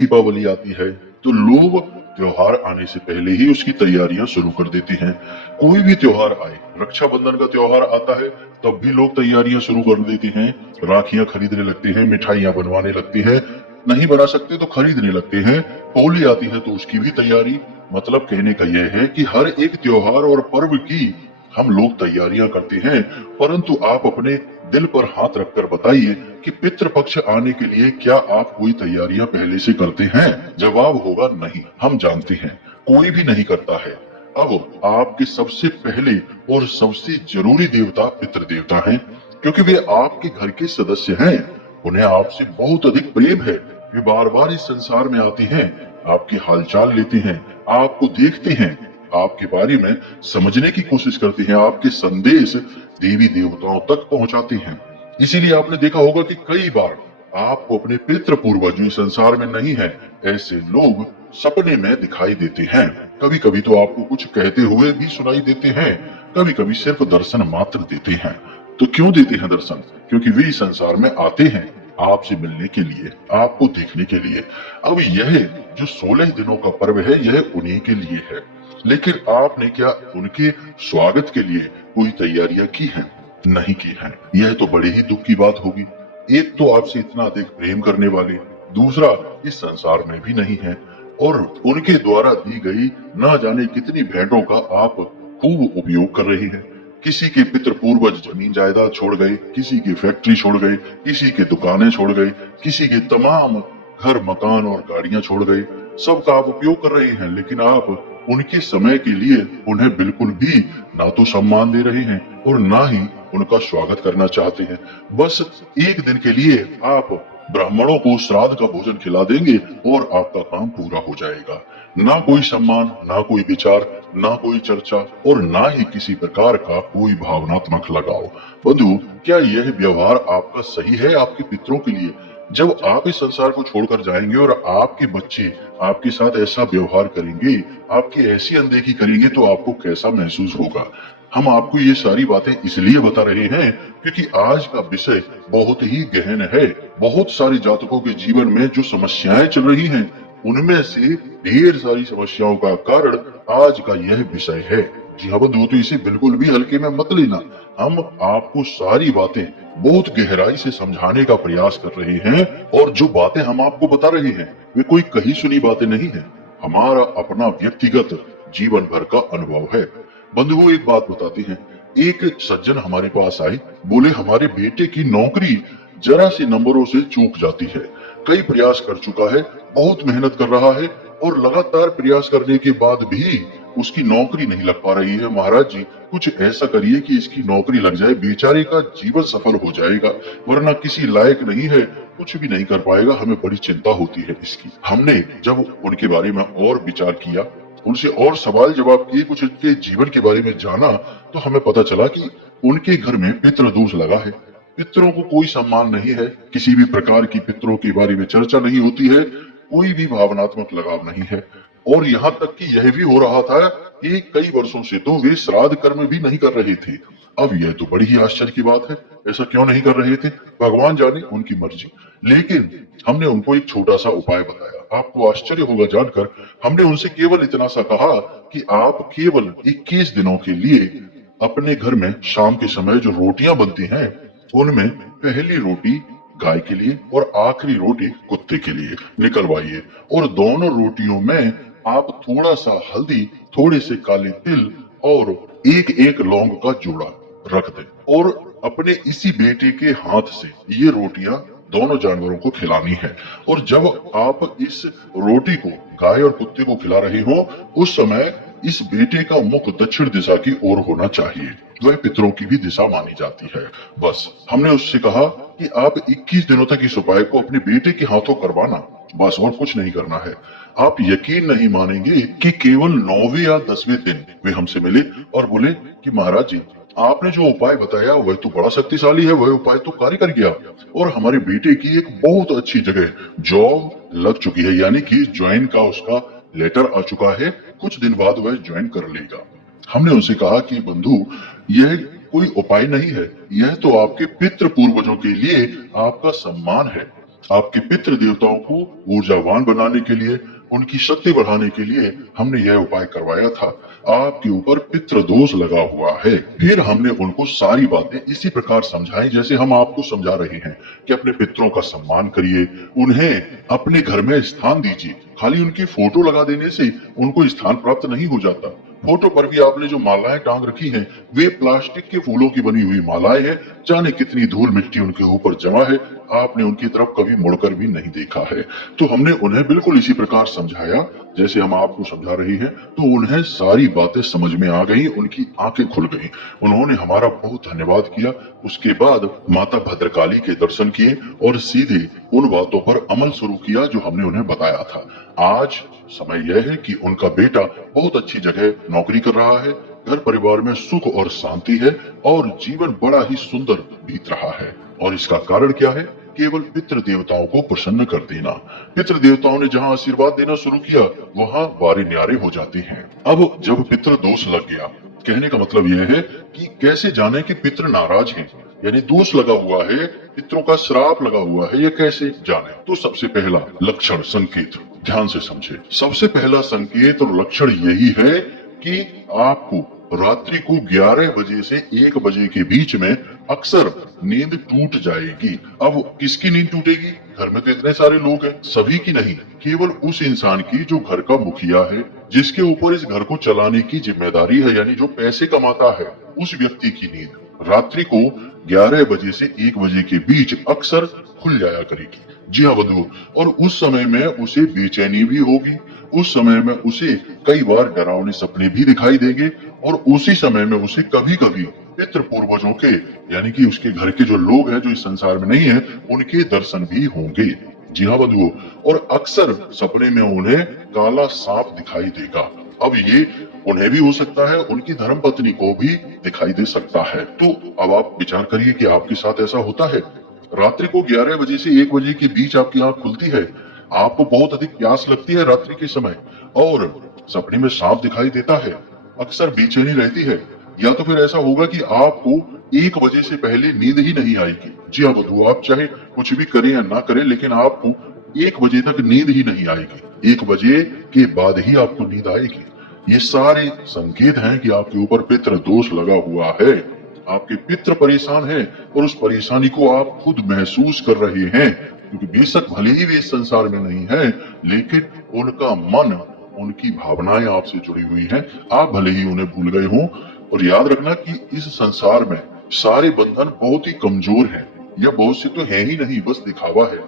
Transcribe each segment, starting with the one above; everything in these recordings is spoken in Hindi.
दीपावली आती है तो लोग त्योहार आने से पहले ही उसकी तैयारियां शुरू कर देते हैं। कोई भी त्योहार आए, रक्षाबंधन का त्योहार आता है तब भी लोग तैयारियां शुरू कर देते हैं। राखियां खरीदने लगते हैं, मिठाइयां बनवाने लगते हैं, नहीं बना सकते तो खरीदने लगते हैं। होली आती है तो उसकी भी तैयारी। मतलब कहने का यह है कि हर एक त्योहार और पर्व की हम लोग तैयारियां करते हैं। परंतु आप अपने दिल पर हाथ रखकर बताइए कि पितृपक्ष आने के लिए क्या आप कोई तैयारियां पहले से करते हैं? जवाब होगा नहीं। हम जानते हैं कोई भी नहीं करता है। अब आपके सबसे पहले और सबसे जरूरी देवता पितृ देवता हैं, क्योंकि वे आपके घर के सदस्य हैं। उन्हें आपसे बहुत अधिक प्रेम है। वे बार बार इस संसार में आते हैं, आपके हालचाल लेते हैं, आपको देखते हैं, आपके बारे में समझने की कोशिश करते हैं, आपके संदेश देवी देवताओं तक पहुंचाते हैं। इसीलिए आपने देखा होगा कि कई बार आपको अपने पितृ पूर्वज जो इस संसार में नहीं है, ऐसे लोग सपने में दिखाई देते हैं। कभी कभी तो आपको कुछ कहते हुए भी सुनाई देते हैं, कभी कभी सिर्फ दर्शन मात्र देते हैं। तो क्यों देते हैं दर्शन? क्योंकि वे इस संसार में आते हैं आपसे मिलने के लिए, आपको देखने के लिए। अब यह जो 16 दिनों का पर्व है, यह उन्हीं के लिए है। लेकिन आपने क्या उनके स्वागत के लिए कोई तैयारियां की हैं? नहीं की हैं। यह तो बड़े ही दुख की बात होगी। एक तो आपसे इतना अधिक प्रेम करने वाले, दूसरा इस संसार में भी नहीं है, और उनके द्वारा दी गई ना जाने कितनी भेंटों का आप खूब उपयोग कर रहे हैं। किसी के पितृ पूर्वज जमीन जायदाद छोड़ गए, किसी की फैक्ट्री छोड़ गए, किसी के दुकानें छोड़ गए, किसी के तमाम घर मकान और गाड़ियां छोड़ गए। सबका आप उपयोग कर रहे हैं, लेकिन आप उनके समय के लिए उन्हें बिल्कुल भी ना तो सम्मान दे रहे हैं और ना ही उनका स्वागत करना चाहते हैं। बस एक दिन के लिए आप ब्राह्मणों को श्राद्ध का भोजन खिला देंगे और आपका काम पूरा हो जाएगा। ना कोई सम्मान, ना कोई विचार, ना कोई चर्चा और ना ही किसी प्रकार का कोई भावनात्मक लगाव। बंधु, क्या यह व्यवहार आपका सही है आपके पितरों के लिए? जब आप इस संसार को छोड़कर जाएंगे और आपके बच्चे आपके साथ ऐसा व्यवहार करेंगे, आपकी ऐसी अनदेखी करेंगे, तो आपको कैसा महसूस होगा? हम आपको ये सारी बातें इसलिए बता रहे हैं क्योंकि आज का विषय बहुत ही गहन है। बहुत सारे जातकों के जीवन में जो समस्याएं चल रही हैं, उनमें से ढेर सारी समस्याओं का कारण आज का यह विषय है। जी हाँ बंधुओं, तो इसे बिल्कुल भी हल्के में मत लेना। हम आपको सारी बातें बहुत गहराई से समझाने का प्रयास कर रहे हैं, और जो बातें हम आपको बता रहे हैं वे कोई कही सुनी बातें नहीं है, हमारा अपना व्यक्तिगत जीवन भर का अनुभव है। बंधुओं, एक बात बताते हैं। एक सज्जन हमारे पास आए, बोले हमारे बेटे की नौकरी जरा सी नंबरों से चूक जाती है। कई प्रयास कर चुका है, बहुत मेहनत कर रहा है, और लगातार प्रयास करने के बाद भी उसकी नौकरी नहीं लग पा रही है। महाराज जी, कुछ ऐसा करिए कि इसकी नौकरी लग जाए, बेचारे का जीवन सफल हो जाएगा, वरना किसी लायक नहीं है, कुछ भी नहीं कर पाएगा। हमें बड़ी चिंता होती है इसकी। हमने जब उनके बारे में और विचार किया, उनसे और सवाल जवाब किए, कुछ उनके जीवन के बारे में जाना, तो हमें पता चला कि उनके घर में पितृ दोष लगा है। पितरों को कोई सम्मान नहीं है, किसी भी प्रकार की पितरों के बारे में चर्चा नहीं होती है, कोई भी भावनात्मक लगाव नहीं है। और यहाँ तक कि यह भी हो रहा था कि कई वर्षों से तो वे श्राद्ध कर्म भी नहीं कर रहे थे। अब यह तो बड़ी ही आश्चर्य की बात है, ऐसा क्यों नहीं कर रहे थे? भगवान जाने, उनकी मर्जी। लेकिन हमने उनको एक छोटा सा उपाय बताया। आपको आश्चर्य होगा जानकर। हमने उनसे केवल इतना सा कहा कि आप केवल 21 दिनों के लिए अपने घर में शाम के समय जो रोटियां बनती हैं, उनमें पहली रोटी गाय के लिए और आखिरी रोटी कुत्ते के लिए निकलवाइए, और दोनों रोटियों में आप थोड़ा सा हल्दी, थोड़े से काले तिल और एक एक लौंग का जोड़ा रख दें, और अपने इसी बेटे के हाथ से ये रोटियां दोनों जानवरों को खिलानी है। और जब आप इस रोटी को गाय और कुत्ते को खिला रहे हो, उस समय इस बेटे का मुख दक्षिण दिशा की ओर होना चाहिए। वह पितरों की भी दिशा मानी जाती है। बस हमने उससे कहा कि आप 21 दिनों तक इस उपाय को अपने बेटे के हाथों करवाना, बस और कुछ नहीं करना है। आप यकीन नहीं मानेंगे कि केवल 9वें या 10वें दिन वे हमसे मिले और बोले कि महाराज जी, आपने जो उपाय बताया वह तो बड़ा शक्तिशाली है, वह उपाय तो कार्य कर गया, और हमारे बेटे की एक बहुत अच्छी जगह जॉब लग चुकी है, यानी कि ज्वाइन का उसका लेटर आ चुका है, कुछ दिन बाद वह ज्वाइन कर लेगा। हमने उनसे कहा कि बंधु, यह कोई उपाय नहीं है, यह तो आपके पितृ पूर्वजों के लिए आपका सम्मान है। आपके पितृ देवताओं को ऊर्जावान बनाने के लिए, उनकी शक्ति बढ़ाने के लिए हमने यह उपाय करवाया था। आपके ऊपर पितृ दोष लगा हुआ है। फिर हमने उनको सारी बातें इसी प्रकार समझाई जैसे हम आपको समझा रहे हैं कि अपने पितरों का सम्मान करिए, उन्हें अपने घर में स्थान दीजिए। खाली उनकी फोटो लगा देने से उनको स्थान प्राप्त नहीं हो जाता। फोटो पर भी आपने जो मालाएं टांग रखी हैं, वे प्लास्टिक के फूलों की बनी हुई मालाएं हैं। जाने कितनी धूल मिट्टी उनके ऊपर जमा है, आपने उनकी तरफ कभी मुड़कर भी नहीं देखा है। तो हमने उन्हें बिल्कुल इसी प्रकार समझाया जैसे हम आपको समझा रहे हैं। तो उन्हें सारी बातें समझ में आ गई, उनकी आंखें खुल गई। उन्होंने हमारा बहुत धन्यवाद किया। उसके बाद माता भद्रकाली के दर्शन किए और सीधे उन बातों पर अमल शुरू किया जो हमने उन्हें बताया था। आज समय यह है कि उनका बेटा बहुत अच्छी जगह नौकरी कर रहा है, घर परिवार में सुख और शांति है और जीवन बड़ा ही सुंदर बीत रहा है। और इसका कारण क्या है? केवल पितृ देवताओं को प्रसन्न कर देना। पितृ देवताओं ने जहाँ आशीर्वाद देना शुरू किया, वहाँ वारे न्यारे हो जाते हैं। अब जब पितृ दोष लग गया, कहने का मतलब यह है कि कैसे जाने कि पितृ नाराज हैं, यानी दोष लगा हुआ है, पितरों का श्राप लगा हुआ है, ये कैसे जाने? तो सबसे पहला लक्षण संकेत ध्यान से समझे। सबसे पहला संकेत और लक्षण यही है कि आपको रात्रि को 11 बजे से 1 बजे के बीच में अक्सर नींद टूट जाएगी। अब किसकी नींद टूटेगी? घर में तो इतने सारे लोग हैं, सभी की नहीं, केवल उस इंसान की जो घर का मुखिया है, जिसके ऊपर इस घर को चलाने की जिम्मेदारी है, यानी जो पैसे कमाता है, उस व्यक्ति की नींद रात्रि को 11 बजे से 1 बजे के बीच अक्सर खुल जाया करेगी। जी हाँ बंधुओं, और उस समय में उसे बेचैनी भी होगी, उस समय में उसे कई बार डरावने सपने भी दिखाई देंगे और उसी समय में उसे कभी कभी पितृ पूर्वजों के, यानी कि उसके घर के जो लोग हैं जो इस संसार में नहीं है, उनके दर्शन भी होंगे। जी हाँ बंधुओं, और अक्सर सपने में उन्हें काला सांप दिखाई देगा। अब ये उन्हें भी हो सकता है, उनकी धर्म पत्नी को भी दिखाई दे सकता है। तो अब आप विचार करिए कि आपके साथ ऐसा होता है? रात्रि को 11 बजे से 1 बजे के बीच आपकी आंख खुलती है, आपको बहुत अधिक प्यास लगती है रात्रि के समय और सपने में सांप दिखाई देता है, अक्सर बेचैनी रहती है, या तो फिर ऐसा होगा कि आपको 1 बजे से पहले नींद ही नहीं आएगी। जी हाँ बंधु, आप चाहे कुछ भी करें या ना करें, लेकिन आपको 1 बजे तक नींद ही नहीं आएगी। 1 बजे के बाद ही आपको नींद आएगी। ये सारे संकेत हैं कि आपके ऊपर पितृ दोष लगा हुआ है, आपके पितृ परेशान हैं और उस परेशानी को आप खुद महसूस कर रहे हैं, क्योंकि बेशक भले ही वे इस संसार में नहीं है, लेकिन उनका मन, उनकी भावनाएं आपसे जुड़ी हुई हैं। आप भले ही उन्हें भूल गए हों। और याद रखना कि इस संसार में सारे बंधन बहुत ही कमजोर हैं, या बहुत से तो है ही नहीं, बस दिखावा है,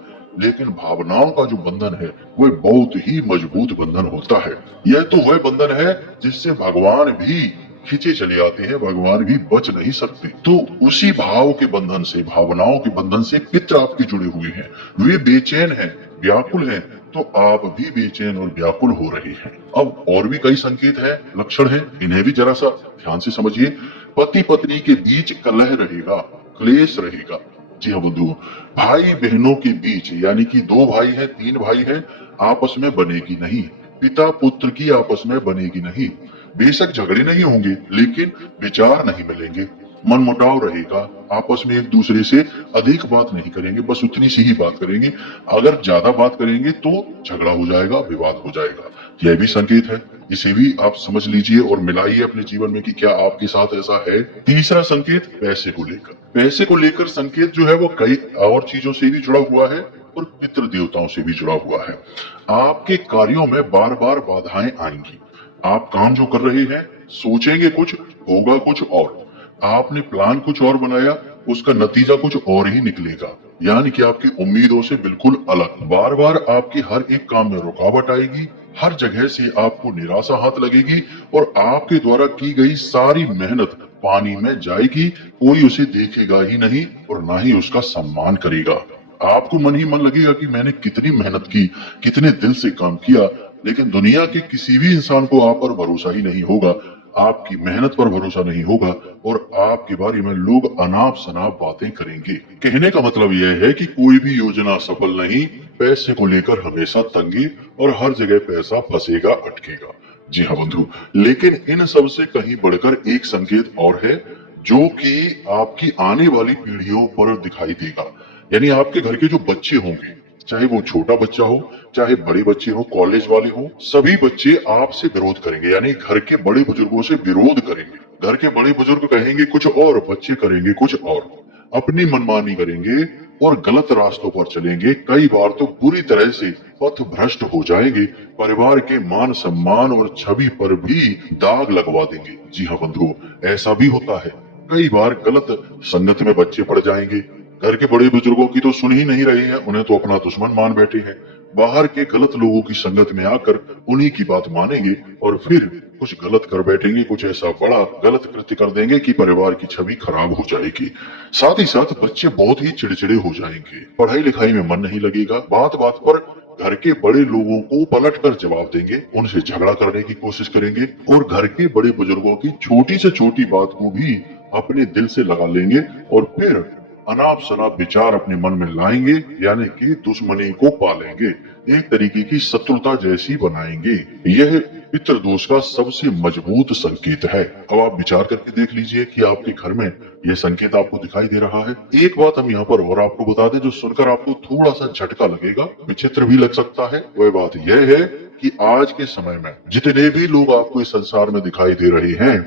लेकिन भावनाओं का जो बंधन है वह बहुत ही मजबूत बंधन होता है। यह तो वह बंधन है जिससे भगवान भी खींचे चले आते हैं, भगवान भी बच नहीं सकते। तो उसी भाव के बंधन से, भावनाओं के बंधन से पितृ आपके जुड़े हुए हैं, वे बेचैन हैं, व्याकुल हैं, तो आप भी बेचैन और व्याकुल हो रहे हैं। अब और भी कई संकेत हैं, लक्षण हैं, इन्हें भी जरा सा ध्यान से समझिए। पति पत्नी के बीच कलह रहेगा, क्लेश रहेगा। जी हाँ बंधुओं, भाई बहनों के बीच, यानी कि 2 भाई हैं, 3 भाई हैं, आपस में बनेगी नहीं। पिता पुत्र की आपस में बनेगी नहीं। बेशक झगड़े नहीं होंगे, लेकिन विचार नहीं मिलेंगे, मन मुटाव रहेगा, आपस में एक दूसरे से अधिक बात नहीं करेंगे, बस उतनी सी ही बात करेंगे। अगर ज्यादा बात करेंगे तो झगड़ा हो जाएगा, विवाद हो जाएगा। यह भी संकेत है, इसे भी आप समझ लीजिए और मिलाइए अपने जीवन में कि क्या आपके साथ ऐसा है। तीसरा संकेत पैसे को लेकर। पैसे को लेकर संकेत जो है वो कई और चीजों से भी जुड़ा हुआ है और पितृ देवताओं से भी जुड़ा हुआ है। आपके कार्यों में बार बार बाधाएं आएंगी। आप काम जो कर रहे हैं, सोचेंगे कुछ, होगा कुछ और। आपने प्लान कुछ और बनाया, उसका नतीजा कुछ और ही निकलेगा, यानी कि आपकी उम्मीदों से बिल्कुल अलग। बार बार आपके हर एक काम में रुकावट आएगी, हर जगह से आपको निराशा हाथ लगेगी और आपके द्वारा की गई सारी मेहनत पानी में जाएगी। कोई उसे देखेगा ही नहीं और ना ही उसका सम्मान करेगा। आपको मन ही मन लगेगा कि मैंने कितनी मेहनत की, कितने दिल से काम किया, लेकिन दुनिया के किसी भी इंसान को आप पर भरोसा ही नहीं होगा, आपकी मेहनत पर भरोसा नहीं होगा और आपके बारे में लोग अनाप शनाप बातें करेंगे। कहने का मतलब यह है कि कोई भी योजना सफल नहीं, पैसे को लेकर हमेशा तंगी और हर जगह पैसा फंसेगा, अटकेगा। जी हाँ बंधु, लेकिन इन सब से कहीं बढ़कर एक संकेत और है जो कि आपकी आने वाली पीढ़ियों पर दिखाई देगा, यानी आपके घर के जो बच्चे होंगे, चाहे वो छोटा बच्चा हो, चाहे बड़े बच्चे हो, कॉलेज वाले हो, सभी बच्चे आपसे विरोध करेंगे, यानी घर के बड़े बुजुर्गों से विरोध करेंगे। घर के बड़े बुजुर्ग कहेंगे कुछ और, बच्चे करेंगे कुछ और, अपनी मनमानी करेंगे और गलत रास्तों पर चलेंगे। कई बार तो बुरी तरह से पथ भ्रष्ट हो जाएंगे, परिवार के मान सम्मान और छवि पर भी दाग लगवा देंगे। जी हाँ बंधुओं, ऐसा भी होता है। कई बार गलत संगत में बच्चे पड़ जाएंगे। घर के बड़े बुजुर्गों की तो सुन ही नहीं रहे हैं, उन्हें तो अपना दुश्मन मान बैठे हैं। बाहर के गलत लोगों की संगत में आकर उन्हीं की बात मानेंगे और फिर कुछ गलत कर बैठेंगे, कुछ ऐसा बड़ा गलत कृत्य कर देंगे कि परिवार की छवि खराब हो जाएगी। साथ ही साथ बच्चे बहुत ही चिड़चिड़े हो जाएंगे, पढ़ाई लिखाई में मन नहीं लगेगा, बात बात पर घर के बड़े लोगों को पलट कर जवाब देंगे, उनसे झगड़ा करने की कोशिश करेंगे और घर के बड़े बुजुर्गों की छोटी से छोटी बात को भी अपने दिल से लगा लेंगे और फिर अनाप शनाप विचार अपने मन में लाएंगे, यानी कि दुश्मनी को पालेंगे, एक तरीके की शत्रुता जैसी बनाएंगे। यह पितृदोष का सबसे मजबूत संकेत है। अब आप विचार करके देख लीजिए कि आपके घर में यह संकेत आपको दिखाई दे रहा है। एक बात हम यहाँ पर और आपको बता दें जो सुनकर आपको थोड़ा सा झटका लगेगा, विचित्र भी लग सकता है। वह बात यह है कि आज के समय में जितने भी लोग आपको इस संसार में दिखाई दे रहे हैं,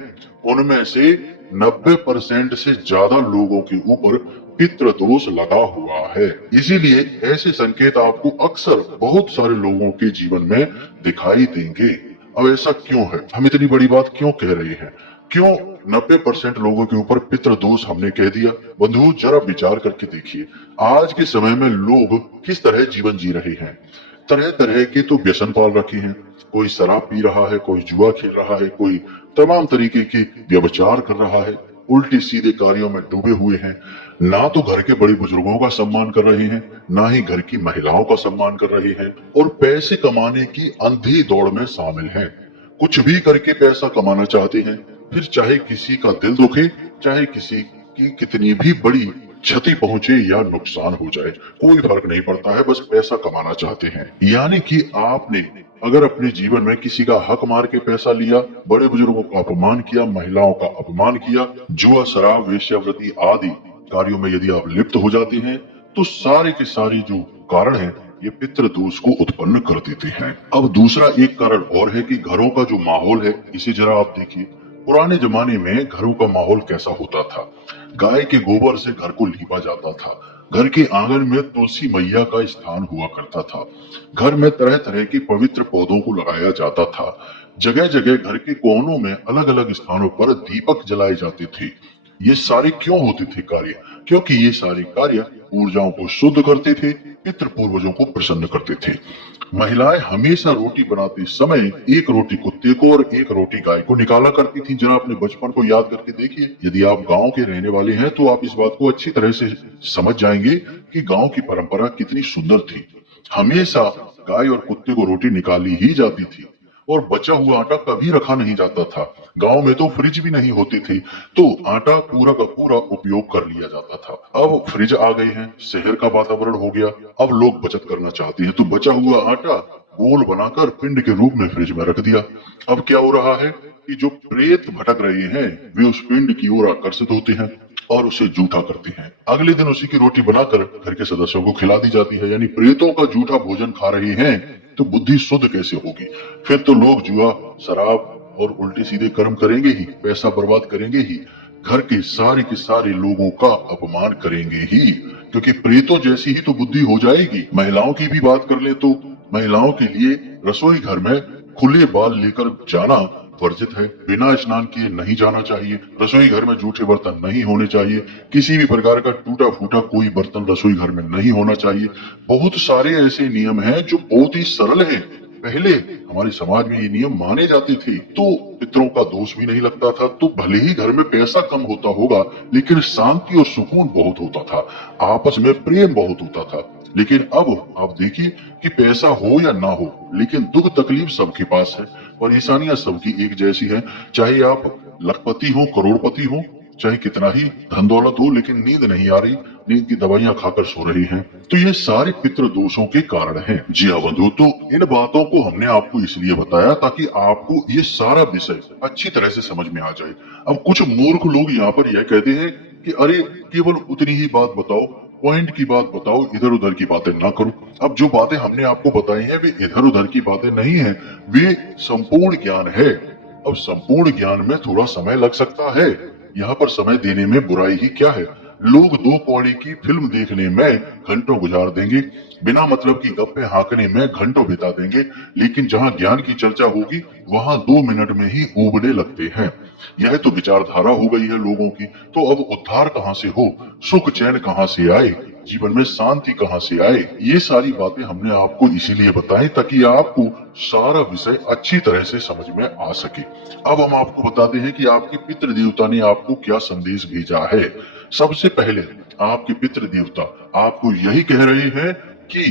उनमें से 90% से ज्यादा लोगों के ऊपर पितृदोष लगा हुआ है। इसीलिए ऐसे संकेत आपको अक्सर बहुत सारे लोगों के जीवन में दिखाई देंगे। अब ऐसा क्यों है, हम इतनी बड़ी बात क्यों कह रहे हैं, क्यों 90% लोगों के ऊपर पितृदोष हमने कह दिया? बंधु जरा विचार करके देखिए, आज के समय में लोग किस तरह जीवन जी रहे हैं। तरह तरह के तो व्यसन पाल रखे हैं, कोई शराब पी रहा है, कोई जुआ खेल रहा है, कोई तमाम तरीके के व्यभिचार कर रहा है, उल्टे सीधे कार्यों में डूबे हुए हैं। ना तो घर के बड़े बुजुर्गों का सम्मान कर रहे हैं, ना ही घर की महिलाओं का सम्मान कर रहे हैं और पैसे कमाने की अंधी दौड़ में शामिल हैं। कुछ भी करके पैसा कमाना चाहते हैं, फिर चाहे किसी का दिल दुखे, चाहे किसी की कितनी भी बड़ी क्षति पहुंचे या नुकसान हो जाए, कोई फर्क नहीं पड़ता है, बस पैसा कमाना चाहते हैं। यानी कि आपने अगर अपने जीवन में किसी का हक मार के पैसा लिया, बड़े बुजुर्गों का अपमान किया, महिलाओं का अपमान किया, जुआ शराब वेश्यावृत्ति आदि कार्यों में यदि आप लिप्त हो जाते हैं, तो सारे के सारे जो कारण हैं ये पितृदोष को उत्पन्न कर देते हैं। अब दूसरा एक कारण और है कि घरों का जो माहौल है, इसे जरा आप देखिए। पुराने जमाने में घरों का माहौल कैसा होता था? गाय के गोबर से घर को लीपा जाता था, घर के आंगन में तुलसी मैया का स्थान हुआ करता था, घर में तरह तरह के पवित्र पौधों को लगाया जाता था, जगह जगह घर के कोनों में अलग अलग स्थानों पर दीपक जलाए जाते थे। ये सारे क्यों होते थे कार्य? क्योंकि ये सारे कार्य ऊर्जाओं को शुद्ध करते थे, पितृ पूर्वजों को प्रसन्न करते थे। महिलाएं हमेशा रोटी बनाते समय एक रोटी कुत्ते को और एक रोटी गाय को निकाला करती थी। जरा अपने बचपन को याद करके देखिए। यदि आप गांव के रहने वाले हैं तो आप इस बात को अच्छी तरह से समझ जाएंगे कि गांव की परंपरा कितनी सुंदर थी। हमेशा गाय और कुत्ते को रोटी निकाली ही जाती थी और बचा हुआ आटा कभी रखा नहीं जाता था। गांव में तो फ्रिज भी नहीं होते थे, तो आटा पूरा का पूरा उपयोग कर लिया जाता था। अब फ्रिज आ गए हैं, शहर का वातावरण हो गया, अब लोग बचत करना चाहते हैं, तो बचा हुआ आटा गोल बनाकर पिंड के रूप में फ्रिज में रख दिया। अब क्या हो रहा है कि जो प्रेत भटक रहे हैं वे उस पिंड की ओर आकर्षित होते हैं और उसे जूठा करते हैं। अगले दिन उसी की रोटी बनाकर घर के सदस्यों को खिला दी जाती है। यानी प्रेतों का जूठा भोजन खा रहे हैं तो बुद्धि शुद्ध कैसे होगी? फिर तो लोग जुआ शराब और उल्टे सीधे कर्म करेंगे ही, पैसा बर्बाद करेंगे ही, घर के सारे लोगों का अपमान करेंगे ही, क्योंकि प्रेतों जैसी ही तो बुद्धि हो जाएगी। महिलाओं की भी बात कर ले तो महिलाओं के लिए रसोई घर में खुले बाल लेकर जाना वर्जित है। बिना स्नान किए नहीं जाना चाहिए। रसोई घर में जूठे बर्तन नहीं होने चाहिए। किसी भी प्रकार का टूटा फूटा कोई बर्तन रसोई घर में नहीं होना चाहिए। बहुत सारे ऐसे नियम हैं जो बहुत ही सरल हैं। पहले हमारे समाज में ये नियम माने जाते थे तो पितरों का दोष भी नहीं लगता था। तो भले ही घर में पैसा कम होता होगा, लेकिन शांति और सुकून बहुत होता था, आपस में प्रेम बहुत होता था। लेकिन अब आप देखिए कि पैसा हो या ना हो, लेकिन दुख तकलीफ सबके पास है, परेशानियां सबकी एक जैसी है। चाहे आप लखपति हो, करोड़पति हो, चाहे कितना ही धन दौलत हो, लेकिन नींद नहीं आ रही, नींद की दवाइयां खाकर सो रही हैं। तो ये सारे पितृ दोषों के कारण हैं। जी हाँ बंधु, तो इन बातों को हमने आपको इसलिए बताया ताकि आपको ये सारा विषय अच्छी तरह से समझ में आ जाए। अब कुछ मूर्ख लोग यहाँ पर यह कहते हैं कि अरे केवल उतनी ही बात बताओ, पॉइंट की बात बताओ, इधर उधर की बातें ना करो। अब जो बातें हमने आपको बताई हैं वे इधर उधर की बातें नहीं है, वे संपूर्ण ज्ञान है। अब संपूर्ण ज्ञान में थोड़ा समय लग सकता है, यहाँ पर समय देने में बुराई ही क्या है। लोग 2 कौड़ी की फिल्म देखने में घंटों गुजार देंगे, बिना मतलब की गप्पे हाँकने में घंटों बिता देंगे, लेकिन जहाँ ज्ञान की चर्चा होगी वहाँ 2 मिनट में ही ऊबने लगते हैं। यह तो विचारधारा हो गई है लोगों की। तो अब उद्धार कहाँ से हो, सुख चैन कहाँ से आए, जीवन में शांति कहाँ से आए, ये सारी बातें हमने आपको इसीलिए बताई ताकि आपको सारा विषय अच्छी तरह से समझ में आ सके। अब हम आपको बताते हैं कि आपके पितृ देवता ने आपको क्या संदेश भेजा है। सबसे पहले आपके पितृ देवता आपको यही कह रहे हैं कि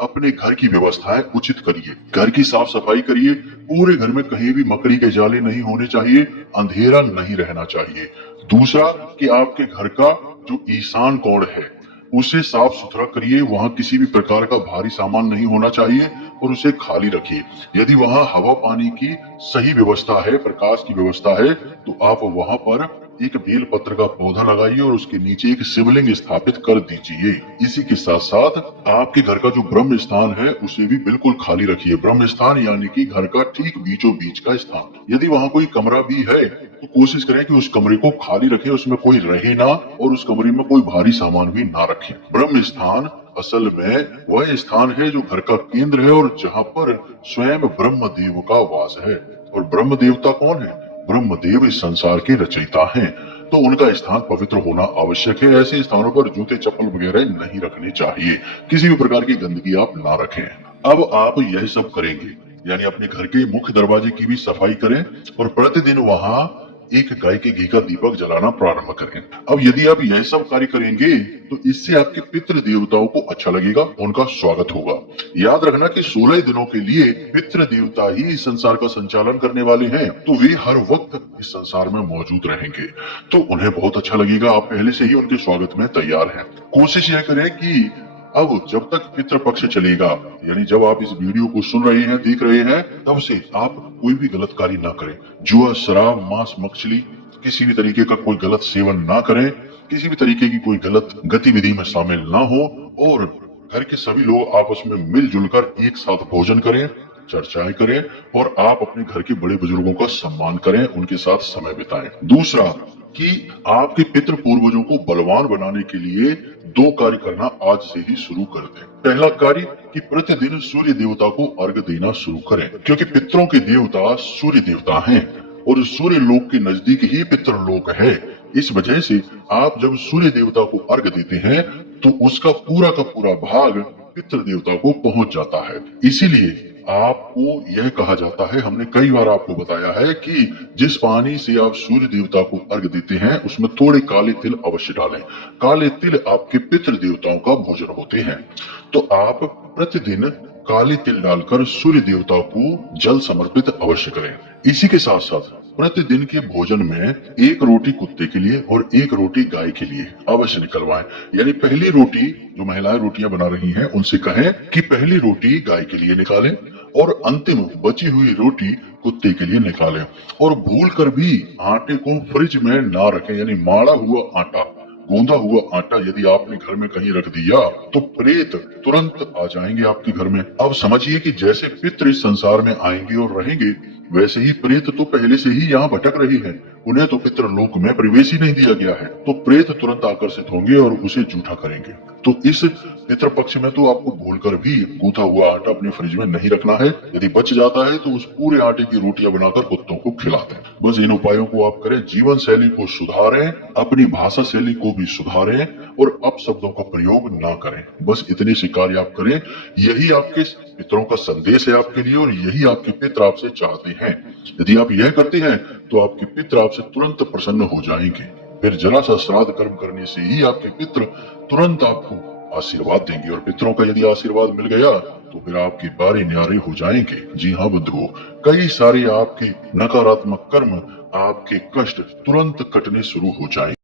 अपने घर की व्यवस्थाएं उचित करिए, घर की साफ सफाई करिए, पूरे घर में कहीं भी मकड़ी के जाले नहीं होने चाहिए, अंधेरा नहीं रहना चाहिए। दूसरा कि आपके घर का जो ईशान कोण है उसे साफ सुथरा करिए, वहां किसी भी प्रकार का भारी सामान नहीं होना चाहिए और उसे खाली रखिए। यदि वहां हवा पानी की सही व्यवस्था है, प्रकाश की व्यवस्था है, तो आप वहां पर एक बेल पत्र का पौधा लगाइए और उसके नीचे एक शिवलिंग स्थापित कर दीजिए। इसी के साथ साथ आपके घर का जो ब्रह्म स्थान है उसे भी बिल्कुल खाली रखिए। ब्रह्म स्थान यानी कि घर का ठीक बीचों बीच का स्थान। यदि वहां कोई कमरा भी है तो कोशिश करें कि उस कमरे को खाली रखें, उसमें कोई रहे ना और उस कमरे में कोई भारी सामान भी ना रखें। ब्रह्म स्थान असल में वह स्थान है जो घर का केंद्र है और जहाँ पर स्वयं ब्रह्म देव का वास है। और ब्रह्म देवता कौन है? ब्रह्मदेव इस संसार के रचयिता हैं, तो उनका स्थान पवित्र होना आवश्यक है। ऐसे स्थानों पर जूते चप्पल वगैरह नहीं रखने चाहिए, किसी भी प्रकार की गंदगी आप ना रखें। अब आप यह सब करेंगे यानी अपने घर के मुख्य दरवाजे की भी सफाई करें और प्रतिदिन वहां एक गाय के घी का दीपक जलाना प्रारंभ करें। अब यदि आप यह सब कार्य करेंगे तो इससे आपके पितृ देवताओं को अच्छा लगेगा, उनका स्वागत होगा। याद रखना कि 16 दिनों के लिए पितृ देवता ही इस संसार का संचालन करने वाले हैं, तो वे हर वक्त इस संसार में मौजूद रहेंगे, तो उन्हें बहुत अच्छा लगेगा। आप पहले से ही उनके स्वागत में तैयार हैं। कोशिश यह करें कि अब जब तक पितृपक्ष चलेगा, यानी जब आप इस वीडियो को सुन रहे हैं, देख रहे हैं, तब से आप कोई भी गलत कार्य ना करें। जुआ, शराब, मांस, मछली, किसी भी तरीके का कोई गलत सेवन ना करें, किसी भी तरीके की कोई गलत गतिविधि में शामिल ना हो और घर के सभी लोग आपस में मिलजुल कर एक साथ भोजन करें, चर्चाएं करें और आप अपने घर के बड़े बुजुर्गों का सम्मान करें, उनके साथ समय बिताएं। दूसरा कि आपके पितृ पूर्वजों को बलवान बनाने के लिए 2 कार्य करना आज से ही शुरू कर दें। पहला कार्य कि प्रतिदिन सूर्य देवता को अर्घ देना शुरू करें, क्योंकि पितरों के देवता सूर्य देवता हैं और सूर्य लोक के नजदीक ही पितृलोक है। इस वजह से आप जब सूर्य देवता को अर्घ देते हैं तो उसका का पूरा भाग पितृ देवता को पहुंच जाता है। इसीलिए आपको यह कहा जाता है, हमने कई बार आपको बताया है कि जिस पानी से आप सूर्य देवता को अर्घ देते हैं उसमें थोड़े काले तिल अवश्य डालें। काले तिल आपके पितृ देवताओं का भोजन होते हैं, तो आप प्रतिदिन काले तिल डालकर सूर्य देवता को जल समर्पित अवश्य करें। इसी के साथ साथ प्रतिदिन के भोजन में 1 रोटी कुत्ते के लिए और 1 रोटी गाय के लिए अवश्य निकलवाएं। यानी पहली रोटी, जो महिलाएं रोटियां बना रही हैं उनसे कहें कि पहली रोटी गाय के लिए निकालें और अंतिम बची हुई रोटी कुत्ते के लिए निकालें। और भूल कर भी आटे को फ्रिज में ना रखें, यानी माड़ा हुआ आटा, गूंदा हुआ आटा यदि आपने घर में कहीं रख दिया तो प्रेत तुरंत आ जाएंगे आपके घर में। अब समझिए कि जैसे पितृ इस संसार में आएंगे और रहेंगे, वैसे ही प्रेत तो पहले से ही यहाँ भटक रही है, उन्हें तो पितृलोक में प्रवेश ही नहीं दिया गया है, तो प्रेत तुरंत आकर्षित होंगे और उसे जूठा करेंगे। तो इस पितृपक्ष में तो आपको भूलकर भी गूंथा हुआ आटा अपने फ्रिज में नहीं रखना है। यदि बच जाता है तो उस पूरे आटे की रोटियां बनाकर कुत्तों को खिला दें। बस इन उपायों को आप करें, जीवन शैली को सुधारें, अपनी भाषा शैली को भी सुधारें और अपशब्दों का प्रयोग ना करें। बस इतने से कार्य आप करें, यही आपके पितरों का संदेश है आपके लिए और यही आपके पितर आपसे चाहते हैं। यदि आप यह करते हैं तो आपके पितर आपसे तुरंत प्रसन्न हो जाएंगे। फिर जरा सा श्राद्ध कर्म करने से ही आपके पितर तुरंत आपको आशीर्वाद देंगे और पितरों का यदि आशीर्वाद मिल गया तो फिर आपके बारे न्यारे हो जाएंगे। जी हाँ बंधुओं, कई सारे आपके नकारात्मक कर्म, आपके कष्ट तुरंत कटने शुरू हो जाएंगे।